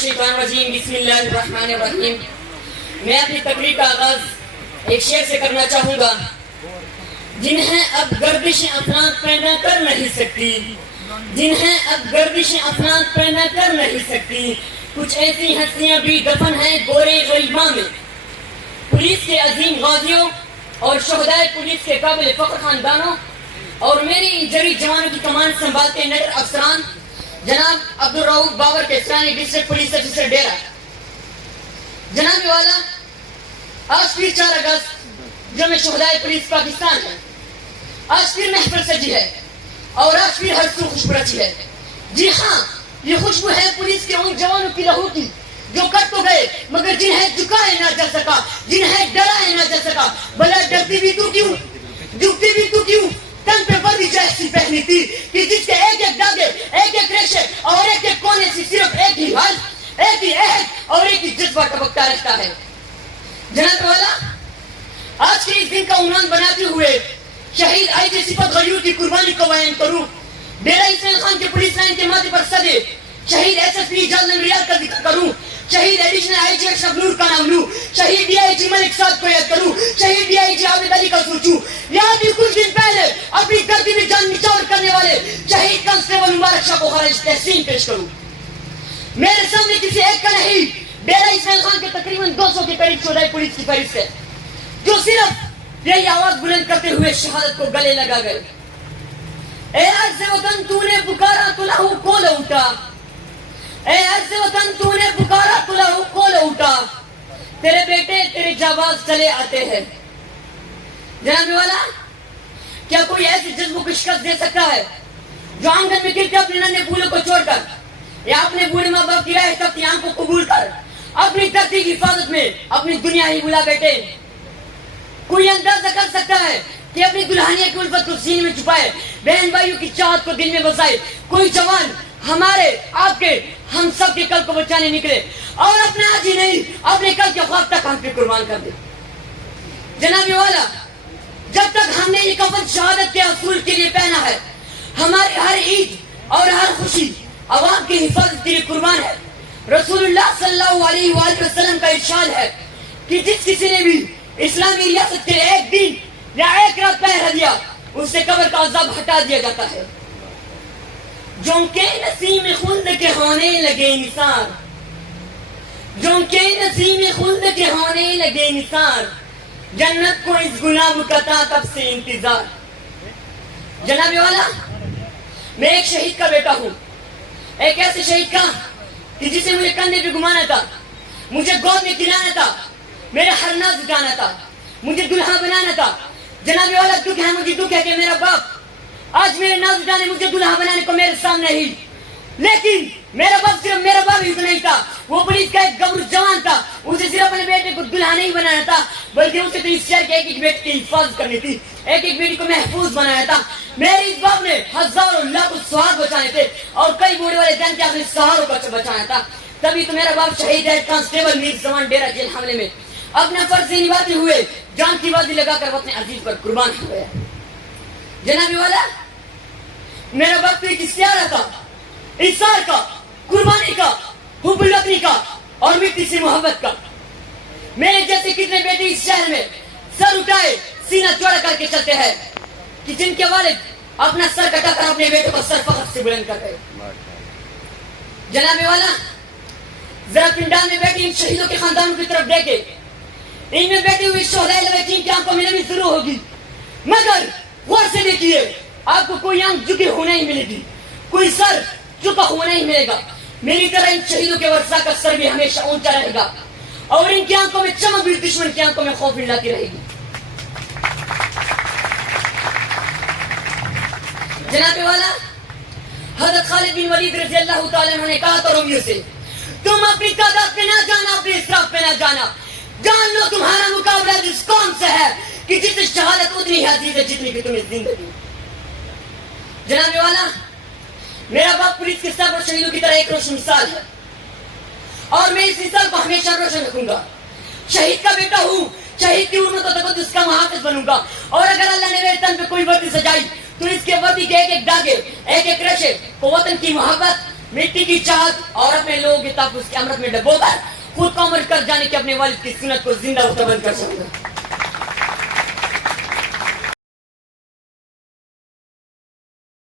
الشیطان الرجیم بسم اللہ الرحمن الرحیم. میں اپنی تقریر کا آغاز ایک شعر سے کرنا چاہوں گا. جنہیں اب گردش افلاک پیدا کر نہیں سکتی، جنہیں اب گردش افلاک پیدا کر نہیں سکتی، کچھ ایسی ہستیاں بھی دفن ہیں گورے غریباں میں. پولیس کے عظیم غازیوں اور شہدائے پولیس کے قابل فخر خاندانوں اور میری جری جوانوں کی کمان سنبھالتے نڈر افسران جناب Abdul Rauf Babar Kaisrani district police officer Dera. جناب والا، آج پھر 4 اگست جو میں شہدائے پولیس پاکستان ہے، آج پھر محفل سجی ہے اور آج پھر ہر سو خوشبو رچی ہے. جی ہاں، یہ خوشبو ہے پولیس کے ان جوانوں کی لہو کی جو کر تو گئے مگر جنہیں جھکائے نہ جا سکا، جنہیں ڈرائے نہ جا سکا. بھلا ڈرتی بھی تو کیوں، جھکتی بھی تو کیوں؟ تن پہ وردی جیسی پہنی تھی کہ جس کے ایک ایک داغے، ایک ایک ریشے اور ایک ایک کونے سے صرف ایک ہی حال، ایک ہی عہد اور ایک ہی جذبہ ٹپکتا رہتا ہے. جناب والا، آج کے اس دن کا عنوان بناتے ہوئے شہید آئی جی صفت غیور کی قربانی کو بیان کروں. ڈیرہ حسین خان کے پولیس لائن کے ماتھے پر صدے شہید ایس ایس پی اعجاز ریاض کا ذکر کروں. شہید ایڈیشنل آئی جی اشرف نور کا نام لوں. شہید ڈی آئی جی ملک صاحب کو یاد کروں. شہید ڈی آئی جی عابد علی کا سوچوں. یاد ہی کچھ دن پہلے اپنی گردی میں جان نچھاور کرنے والے شہید کانسٹیبل مبارک شاہ کو خراج تحسین پیش کروں. میرے سامنے کسی ایک کا نہیں، ڈیرہ حسین خان کے تقریباً 200 کے قریب شہدائے پولیس کی فہرست ہے جو صرف یہی آواز بلند کرتے ہوئے شہادت کو گلے لگا گئے. اے عرض وطن تو نے پکارا تو لہو کو لوٹا، اے عرض وطن تو نے پکارا تو لہو کو لوٹا، تیرے بیٹے تیرے جاواز چلے آتے ہیں. جناب والا، کیا کوئی ایسی جذب کو شکست دے سکتا ہے جو آنگن میں گر کے اپنے ننھے پھولوں کو چھوڑ کر یا اپنے بوڑھے ماں باپ کی رائے تختی آنکھ کو قبول کر اپنی دھرتی کی حفاظت میں اپنی دنیا ہی بلا بیٹھے؟ کوئی اندازہ کر سکتا ہے کہ اپنی دلہنیا کی الفت کو سینے میں چھپائے، بہن بھائیوں کی چاہت کو دل میں بسائے؟ کوئی جوان ہمارے آپ کے ہم سب کے کل کو بچانے نکلے اور اپنا آج ہی نہیں اپنے کل کے خواب تک ہم پہ قربان کر دے؟ جناب والا، جب تک ہم نے یہ کفن شہادت کے اصول کے لیے پہنا ہے، ہماری ہر عید اور ہر خوشی عوام کی حفاظت کے لیے قربان ہے. رسول اللہ صلی اللہ علیہ وآلہ وسلم کا ارشاد ہے کہ جس کسی نے بھی اسلامی ریاست کے لیے ایک دن یا ایک رات پہرا دیا، اس سے قبر کا عذاب ہٹا دیا جاتا ہے. جو کے نسیم خلد کے ہونے لگے نثار، جو کے نسیم خلد کے ہونے لگے نثار، جنت کو اس گلاب کا تھا تب سے انتظار. جناب والا، میں ایک شہید کا بیٹا ہوں، ایک ایسے شہید کا کہ جسے مجھے کندھے پہ گھمانا تھا، مجھے گود میں کھلانا تھا، میرا ہر ناز گانا تھا، مجھے دلہا بنانا تھا. جناب والا، دکھ ہے مجھے دکھ ہے کہ میرا باپ آج میرے ناز گانے مجھے دلہا بنانے کو میرے سامنے ہی، لیکن میرا باپ صرف میرا باپ ہی نہیں تھا، وہ پولیس کا ایک گبر جوان تھا. اسے صرف اپنے بیٹے کو دلہا نہیں بنانا تھا بلکہ اسے تو اس شہر کے ایک ایک بیٹے کی حفاظت کرنی تھی، ایک ایک بیٹی کو محفوظ بنایا تھا. میرے اس باپ نے ہزاروں لاکھوں سہاگ بچانے تھے اور کئی بوڑھے والے جان کے اپنے سہاروں کو بچانا تھا. تبھی تو میرا باپ شہید ہے کانسٹیبل میر زمان ڈیرہ جیل حملے میں اپنا فرض نبھاتے ہوئے جان کی بازی لگا کر وطن عزیز پر قربان ہو گیا. جناب والا، میرا باپ ایک اشتہار تھا، اصرار کا، قربانی کا، حب الوطنی کا اور مٹی سے محبت کا. میرے جیسے کتنے بیٹے اس شہر میں سر اٹھائے سینہ چوڑا کر کے چلتے ہیں کہ جن کے والد اپنا سر کٹا کر اپنے بیٹے کو سر فخر سے بلند کر گئے. جناب والا، ذرا پنڈال میں بیٹھے ان شہیدوں کے خاندانوں کی طرف دیکھے، ان میں بیٹھے ہوئے شہدائے لویتین کی آنکھوں میں نمی ضرور ہوگی، مگر غور سے دیکھیے آپ کو کوئی آنکھ جھکے ہونا ہی ملے گی، کوئی سر جھکا ہونا ہی ملے گا. میری طرح ان شہیدوں کے ورثہ کا سر بھی ہمیشہ اونچا رہے گا اور ان کی آنکھوں میں چمک بھی دشمن کی آنکھوں میں خوف لاتی رہے گی. جناب والا، حضرت خالد بن ولید رضی اللہ تعالیٰ عنہ نے کہا تو رومیوں سے، تم اپنی تعداد پہ نہ جانا، اپنے اسراف پہ نہ جانا، جان لو تمہارا مقابلہ جس قوم سے ہے کہ جتنی شہادت اتنی عزیز ہے جتنی کہ تمہیں زندگی. جناب والا، میرا باپ پولیس کے سب اور شہیدوں کی طرح ایک روشن مثال ہے اور میں اس مثال کو ہمیشہ روشن رکھوں گا. شہید کا بیٹا ہوں، شہید کی حرمت و تقدس کا محافظ بنوں گا اور اگر اللہ نے میرے تن پہ کوئی وردی سجائی تو اس کے وردی کے ایک ایک داغے، ایک ایک رشے کو وطن کی محبت، مٹی کی چاہت اور اپنے لوگوں کے تحفظ کے امرت میں ڈبو کر خود کو عمل کر جانے کے اپنے والد کی سنت کو زندہ و تبد کر سکتا